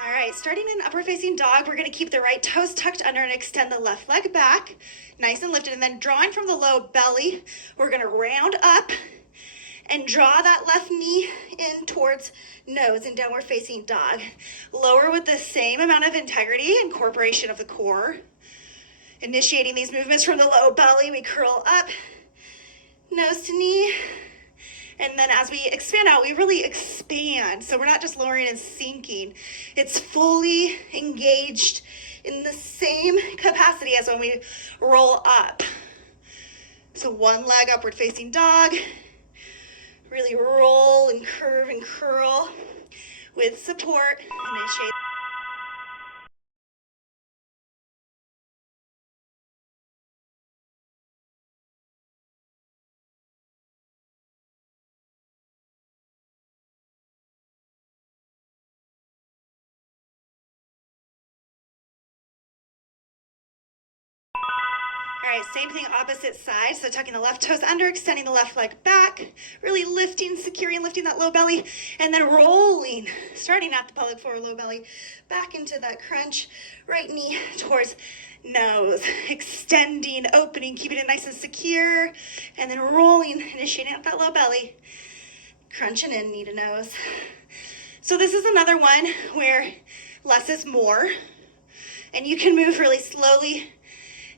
All right, starting in upward facing dog, we're gonna keep the right toes tucked under and extend the left leg back, nice and lifted. And then drawing from the low belly, we're gonna round up and draw that left knee in towards nose in downward facing dog. Lower with the same amount of integrity, incorporation of the core. Initiating these movements from the low belly, we curl up, nose to knee. And then as we expand out, we really expand. So we're not just lowering and sinking. It's fully engaged in the same capacity as when we roll up. So one leg upward facing dog. Really roll and curve and curl with support. Initiate. All right, same thing, opposite side. So tucking the left toes under, extending the left leg back, really lifting, securing, lifting that low belly, and then rolling, starting at the pelvic floor, low belly, back into that crunch, right knee towards nose, extending, opening, keeping it nice and secure, and then rolling, initiating up that low belly, crunching in, knee to nose. So this is another one where less is more, and you can move really slowly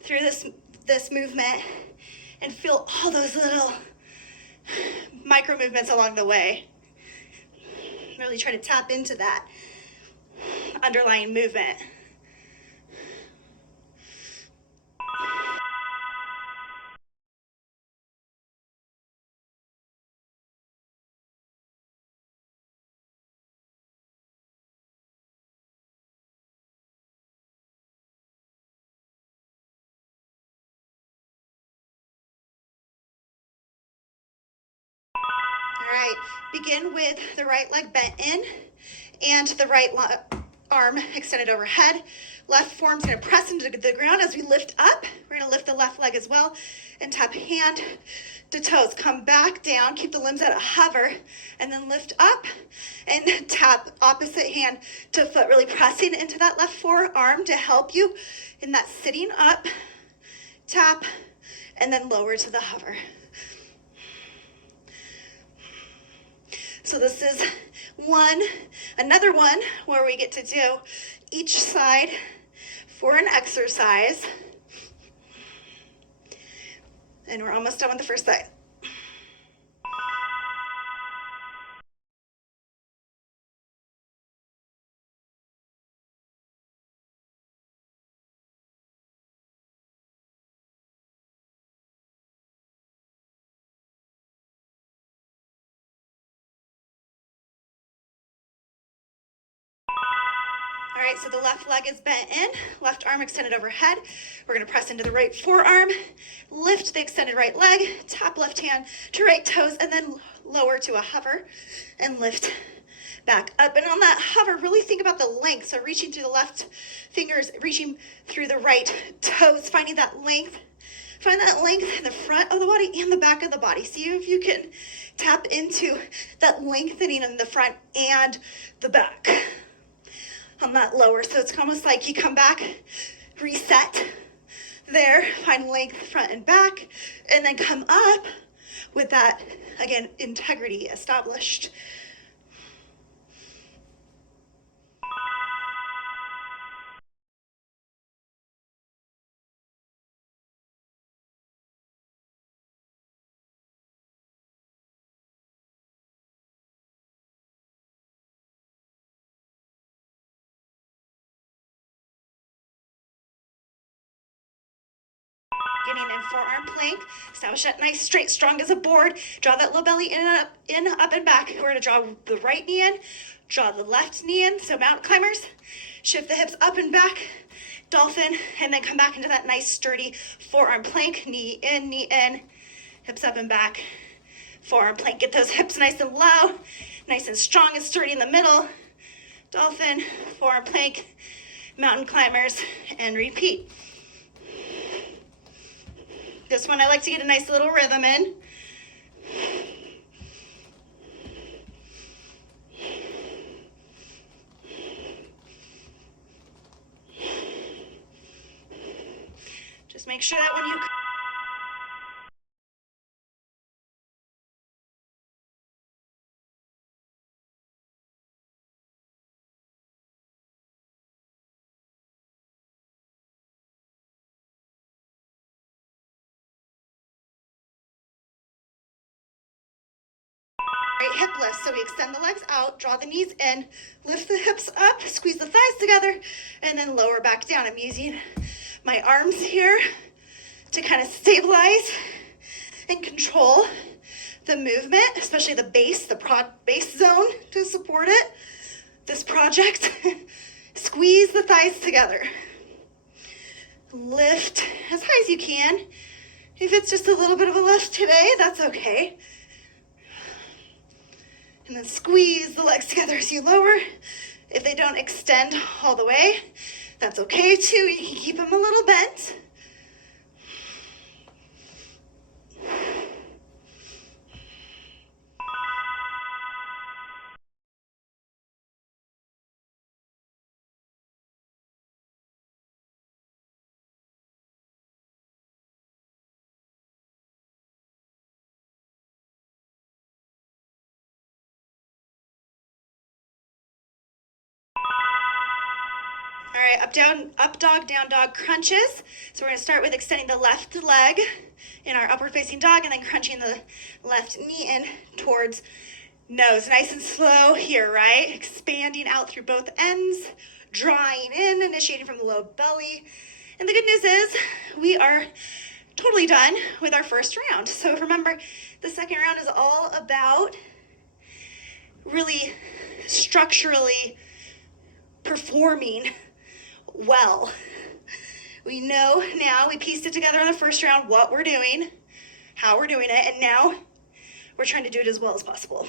through this movement and feel all those little micro movements along the way. Really try to tap into that underlying movement. All right, begin with the right leg bent in and the right arm extended overhead. Left forearm's gonna press into the ground as we lift up. We're gonna lift the left leg as well and tap hand to toes. Come back down, keep the limbs at a hover, and then lift up and tap opposite hand to foot, really pressing into that left forearm to help you in that sitting up, tap, and then lower to the hover. So this is another one where we get to do each side for an exercise. And we're almost done with the first side. All right, so the left leg is bent in, left arm extended overhead. We're gonna press into the right forearm, lift the extended right leg, tap left hand to right toes, and then lower to a hover and lift back up. And on that hover, really think about the length. So reaching through the left fingers, reaching through the right toes, finding that length. Find that length in the front of the body and the back of the body. See if you can tap into that lengthening in the front and the back on that lower. So it's almost like you come back, reset there, find length front and back, and then come up with that, again, integrity established. Getting in forearm plank, establish that nice straight, strong as a board. Draw that low belly in, up, and back. We're gonna draw the right knee in, draw the left knee in. So mountain climbers, shift the hips up and back, dolphin, and then come back into that nice sturdy forearm plank. Knee in, hips up and back, forearm plank. Get those hips nice and low, nice and strong and sturdy in the middle. Dolphin, forearm plank, mountain climbers, and repeat. This one I like to get a nice little rhythm in. make sure that when you right hip lift. So we extend the legs out, draw the knees in, lift the hips up, squeeze the thighs together, and then lower back down. I'm using my arms here to kind of stabilize and control the movement, especially the base, base zone to support it. This project, squeeze the thighs together. Lift as high as you can. If it's just a little bit of a lift today, that's okay. And then squeeze the legs together as you lower. If they don't extend all the way, that's okay too. You can keep them a little bent. All right, up dog, down dog crunches. So we're gonna start with extending the left leg in our upward facing dog and then crunching the left knee in towards nose. Nice and slow here, right? Expanding out through both ends, drawing in, initiating from the low belly. And the good news is we are totally done with our first round. So remember, the second round is all about really structurally performing well. We know now, we pieced it together in the first round, what we're doing, how we're doing it, and now we're trying to do it as well as possible.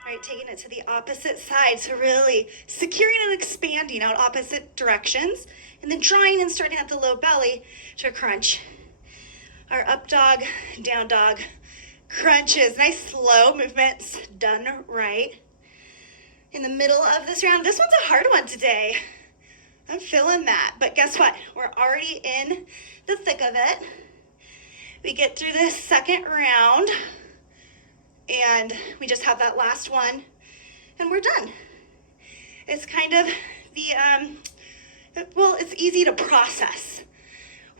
All right, taking it to the opposite side. So really securing and expanding out opposite directions, and then drawing and starting at the low belly to crunch. Our up dog, down dog crunches. Nice slow movements, done right. In the middle of this round, this one's a hard one today. I'm feeling that, but guess what? We're already in the thick of it. We get through this second round, and we just have that last one, and we're done. It's kind of well, it's easy to process.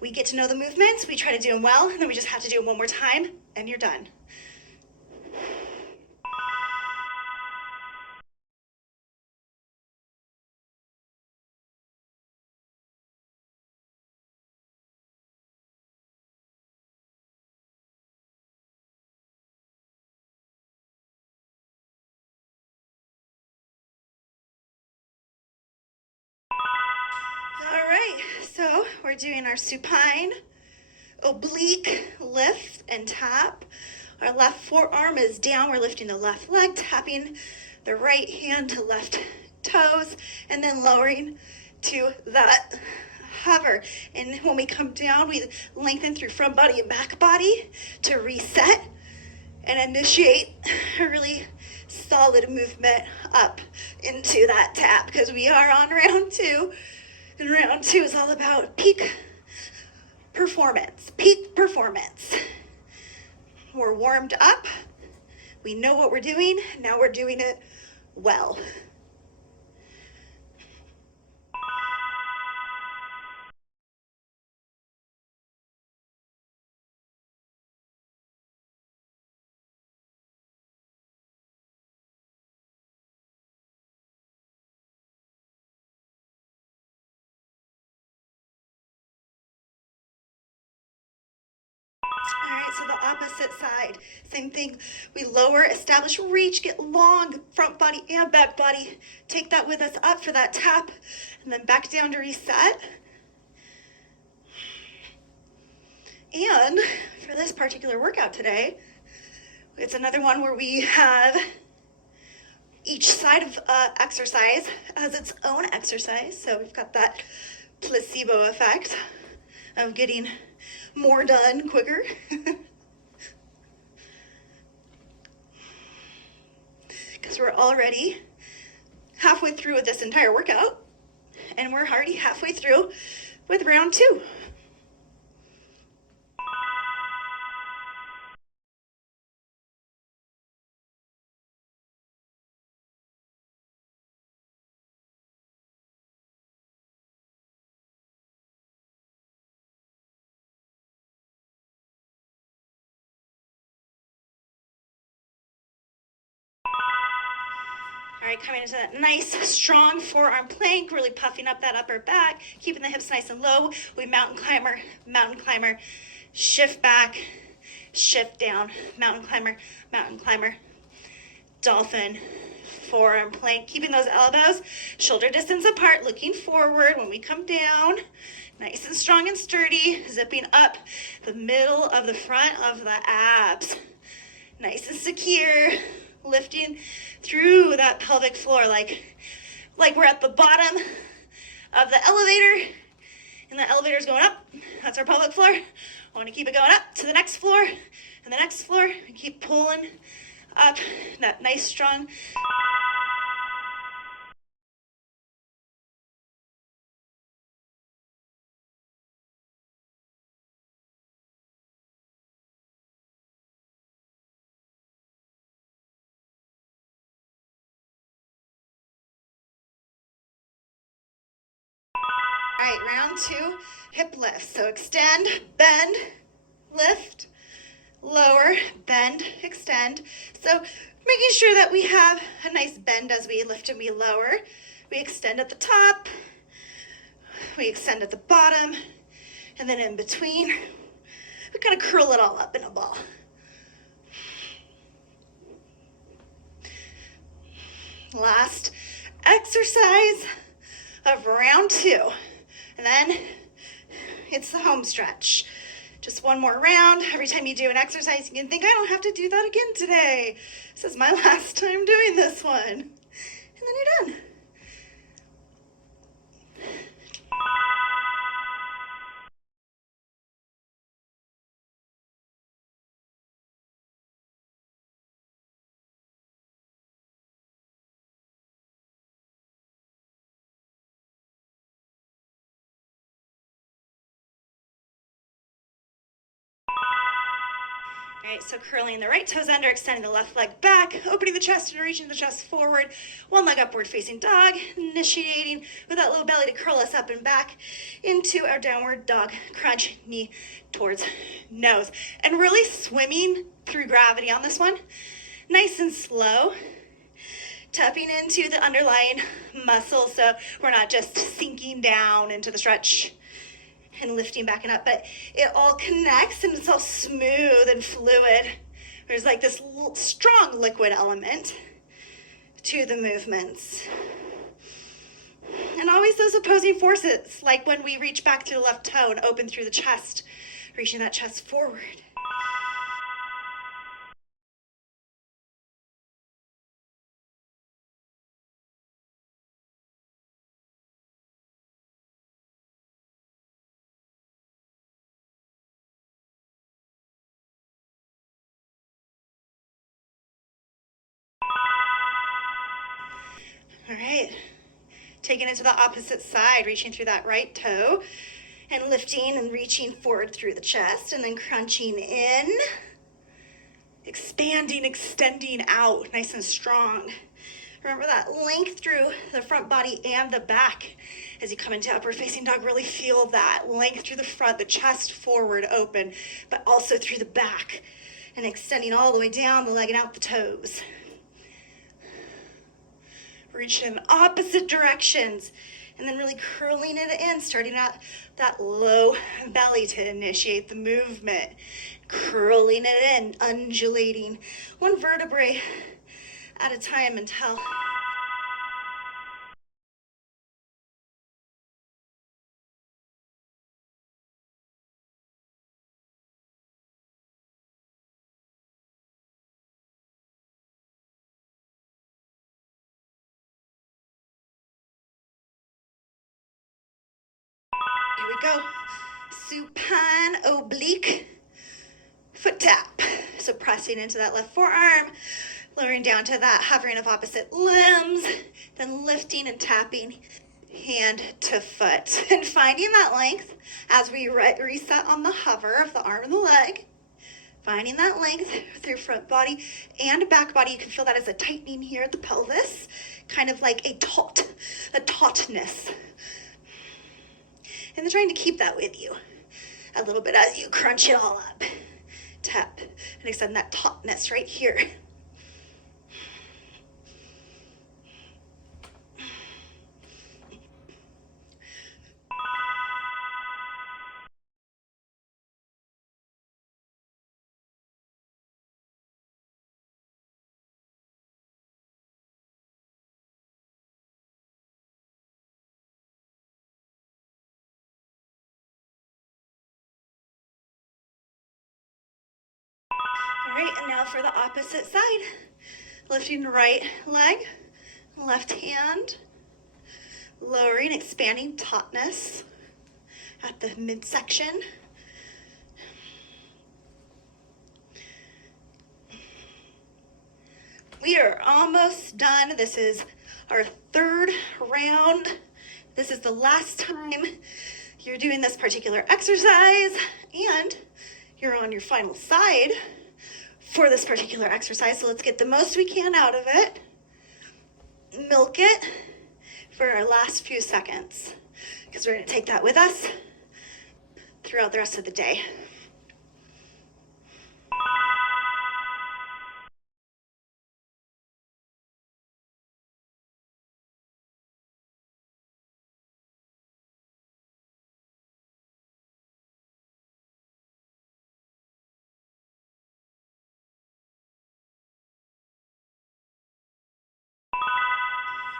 We get to know the movements, we try to do them well, and then we just have to do them one more time, and you're done. All right, so we're doing our supine, oblique lift and tap. Our left forearm is down. We're lifting the left leg, tapping the right hand to left toes, and then lowering to that hover. And when we come down, we lengthen through front body and back body to reset and initiate a really solid movement up into that tap, because we are on round two. And round two is all about peak performance, peak performance. We're warmed up. We know what we're doing. Now we're doing it well. All right, so the opposite side, same thing. We lower, establish reach, get long front body and back body. Take that with us up for that tap, and then back down to reset. And for this particular workout today, It's another one where we have each side of exercise has its own exercise. So we've got that placebo effect of getting more done quicker. Because we're already halfway through with this entire workout, and we're already halfway through with round 2. All right, coming into that nice, strong forearm plank, really puffing up that upper back, keeping the hips nice and low. We mountain climber, shift back, shift down, mountain climber, dolphin, forearm plank, keeping those elbows shoulder distance apart, looking forward when we come down, nice and strong and sturdy, zipping up the middle of the front of the abs, nice and secure, lifting through that pelvic floor like we're at the bottom of the elevator and the elevator's going up. That's our pelvic floor. I want to keep it going up to the next floor and the next floor and keep pulling up that nice strong All right, round 2, hip lifts. So extend, bend, lift, lower, bend, extend. So making sure that we have a nice bend as we lift and we lower. We extend at the top, we extend at the bottom, and then in between, we kind of curl it all up in a ball. Last exercise of round 2. And then it's the home stretch. Just one more round. Every time you do an exercise, you can think, I don't have to do that again today. This is my last time doing this one. And then you're done. All right, so curling the right toes under, extending the left leg back, opening the chest and reaching the chest forward. One leg upward facing dog, initiating with that low belly to curl us up and back into our downward dog. Crunch, knee towards nose. And really swimming through gravity on this one. Nice and slow. Tapping into the underlying muscle so we're not just sinking down into the stretch and lifting back and up, but it all connects and it's all smooth and fluid. There's like this strong liquid element to the movements. And always those opposing forces, like when we reach back through the left toe and open through the chest, reaching that chest forward. All right, taking it to the opposite side, reaching through that right toe and lifting and reaching forward through the chest and then crunching in, expanding, extending out, nice and strong. Remember that length through the front body and the back. As you come into upward facing dog, really feel that length through the front, the chest forward open, but also through the back and extending all the way down the leg and out the toes. Reach in opposite directions and then really curling it in, starting at that low belly to initiate the movement. Curling it in, undulating one vertebrae at a time until we go. Supine oblique foot tap. So pressing into that left forearm, lowering down to that, hovering of opposite limbs, then lifting and tapping hand to foot. And finding that length as we reset on the hover of the arm and the leg. Finding that length through front body and back body. You can feel that as a tightening here at the pelvis, kind of like a tautness. And then trying to keep that with you a little bit as you crunch it all up. Tap and extend that tautness right here. All right, and now for the opposite side. Lifting the right leg, left hand, lowering, expanding tautness at the midsection. We are almost done. This is our third round. This is the last time you're doing this particular exercise, and you're on your final side for this particular exercise. So let's get the most we can out of it. Milk it for our last few seconds, because we're going to take that with us throughout the rest of the day.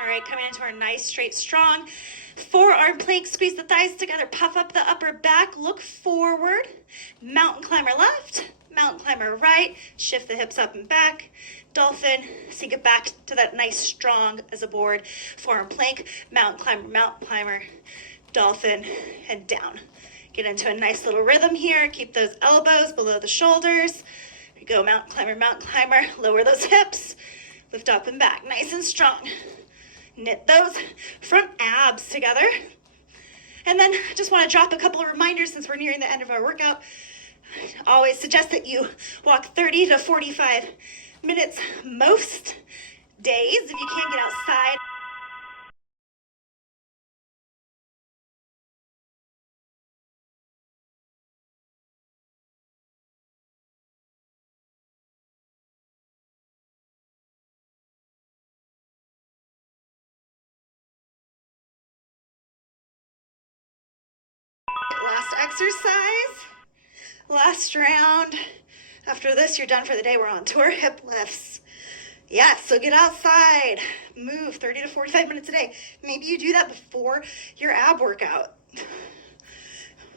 All right, coming into our nice, straight, strong forearm plank. Squeeze the thighs together, puff up the upper back, look forward. Mountain climber left, mountain climber right. Shift the hips up and back. Dolphin, sink it back to that nice, strong as a board. Forearm plank, mountain climber, dolphin, and down. Get into a nice little rhythm here. Keep those elbows below the shoulders. Here we go, mountain climber. Lower those hips. Lift up and back, nice and strong. Knit those front abs together. And then just want to drop a couple of reminders since we're nearing the end of our workout. I always suggest that you walk 30 to 45 minutes most days if you can't get outside. Last exercise, last round. After this, you're done for the day. We're on to our hip lifts. Yes, so get outside, move 30 to 45 minutes a day. Maybe you do that before your ab workout.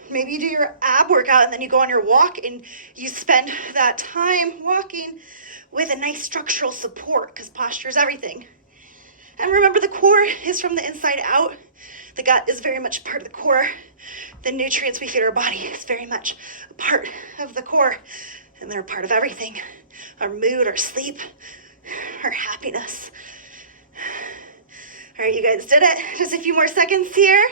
Maybe you do your ab workout and then you go on your walk and you spend that time walking with a nice structural support, because posture is everything. And remember, the core is from the inside out. The gut is very much part of the core. The nutrients we feed our body is very much a part of the core, and they're a part of everything. Our mood, our sleep, our happiness. All right, you guys did it. Just a few more seconds here.